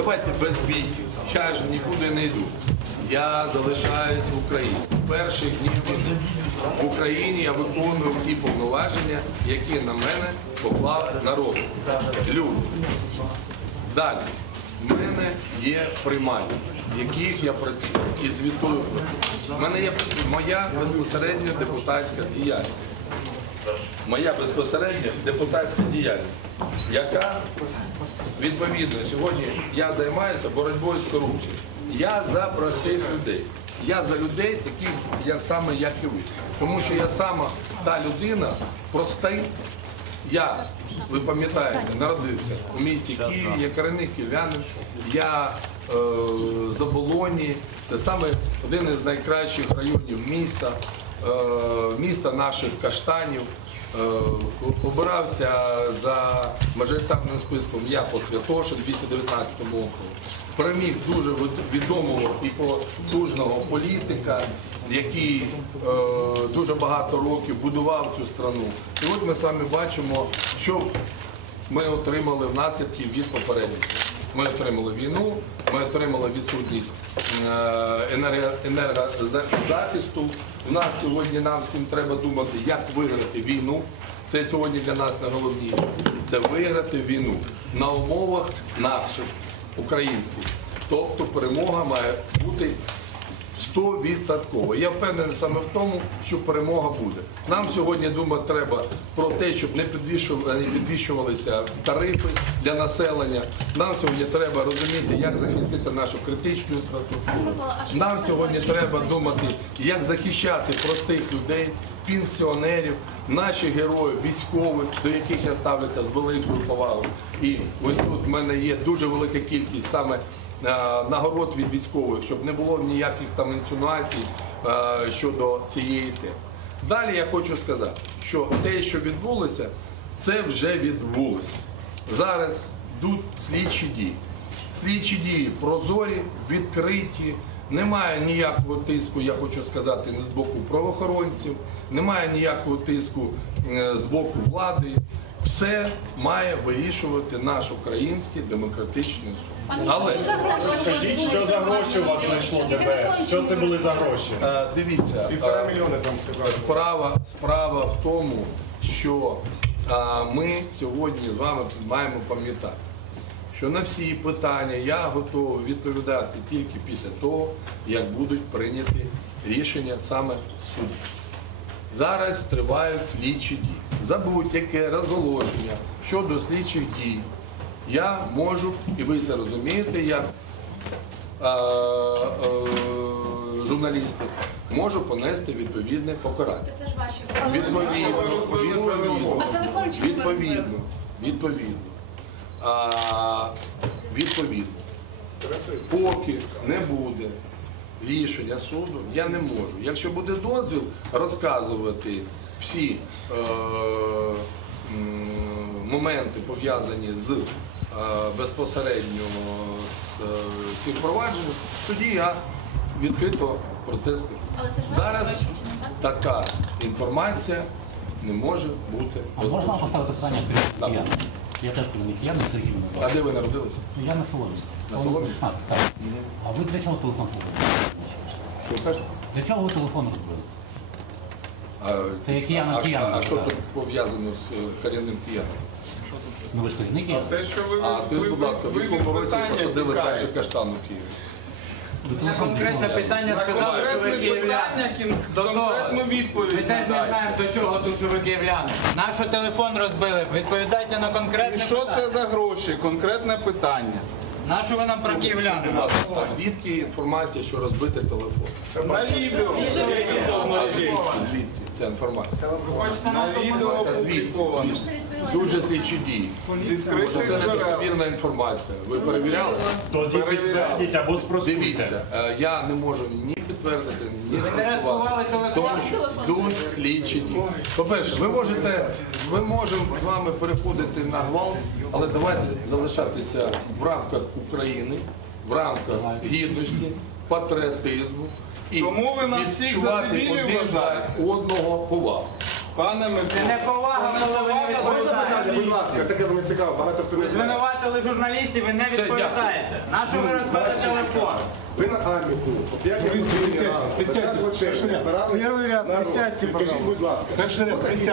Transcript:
давайте без бійки. Я ж нікуди не йду. Я залишаюсь в Україні. Перших днів в Україні я виконую ті повноваження, які на мене поклав народ. Люди. Далі. В мене є приймальні, в яких я працюю і звітую. У мене є моя безпосередня депутатська діяльність. Моя безпосередня депутатська діяльність, яка відповідно сьогодні я займаюся боротьбою з корупцією. Я за простих людей. Я за людей, таких я саме як і ви. Тому що я сама та людина, простий, я, ви пам'ятаєте, народився у місті Києві, я корінний київлянин, я е, з це саме один із найкращих районів міста, міста наших каштанів. Е, обирався за мажоритарним списком я по Святошин 219 округу. Переміг дуже відомого і потужного політика, який е, дуже багато років будував цю страну. І от ми з вами бачимо, що ми отримали в наслідки від попередників. Ми отримали війну, ми отримали відсутність е, енергозахисту. У нас сьогодні нам всім треба думати, як виграти війну. Це сьогодні для нас найголовніше. Це виграти війну на умовах наших українських. Тобто перемога має бути 100%. Я впевнений саме в тому, що перемога буде. Нам сьогодні думати треба про те, щоб не підвищували- не підвищувалися тарифи для населення. Нам сьогодні треба розуміти, як захистити нашу критичну інфраструктуру. Нам сьогодні треба думати, як захищати простих людей, пенсіонерів, наших героїв, військових, до яких я ставлюся з великою повагою. І ось тут в мене є дуже велика кількість саме нагород від військових, щоб не було ніяких там інсинуацій е, щодо цієї теми. Далі я хочу сказати, що те, що відбулося, це вже відбулося. Зараз йдуть слідчі дії. Слідчі дії прозорі, відкриті. Немає ніякого тиску, я хочу сказати, з боку правоохоронців, немає ніякого тиску е, з боку влади. Все має вирішувати наш український демократичний суд. Але Скажіть, що за гроші у вас знайшло ДБР? Що це були за гроші? е, дивіться, Півтора е, мільйони там сказали. Справа, справа в тому, що а, ми сьогодні з вами маємо пам'ятати, що на всі питання я готовий відповідати тільки після того, як будуть прийняті рішення саме суду. Зараз тривають слідчі дії. За будь-яке розголошення щодо слідчих дій я можу, і ви це розумієте, як е, е, журналісти, можу понести відповідне покарання. Це ж ваші. Відповідно, відповідно, А телефон чому ви відповідно, розбили? відповідно, а, відповідно. Поки не буде рішення суду, я не можу. Якщо буде дозвіл розказувати всі е, моменти пов'язані з е, безпосередньо з е, цим провадженням, тоді я відкрито про це скажу. Зараз така інформація не може бути. А можна поставити питання? Я теж коли я на Сергій А де ви народилися? Я на Солом'янці. На Солом'янці? 16, так. А ви для чого телефон слухали? Що кажете? Для чого ви телефон розбили? А, Це як а, на а, а що тут пов'язано з е, корінним кияном? Ну ви ж корінний киянин. Те, що ви, А скажіть, будь ласка, в якому році посадили перший каштан у Києві? Чого? Конкретне питання сказали, що ви київляни. До того. конкретну Ми теж не знаємо, до чого тут що ви київляни. Нащо телефон розбили? Відповідайте на І питання. що це за гроші? Конкретне питання. Нащо ви нам про київляни? А звідки інформація, що розбити телефон? На відео. Ця інформація? На відео звідки? опубліковано. Дуже слідчі дії. Може, це джерел. недостовірна інформація. Ви перевіряли? Тоді підтвердіть або спростуйте. Дивіться, е, я не можу ні підтвердити, ні не спростувати. Тому що йдуть слідчі дії. По-перше, ви можете, ми можемо з вами переходити на гвалт, але давайте залишатися в рамках України, в рамках гідності, патріотизму і Тому ви нас всіх за відчувати дебілів один вважаєте? до одного повагу. Пане Це не коли ви не Можна питання, будь ласка, таке мені цікаво, багато хто Ви не знає. звинуватили журналістів, ви не відповідаєте. Нашу ви розбили телефон? Ви на Аміку о 5 годині ранку, 20 червня, збирали народ. Скажіть, будь ласка, отакі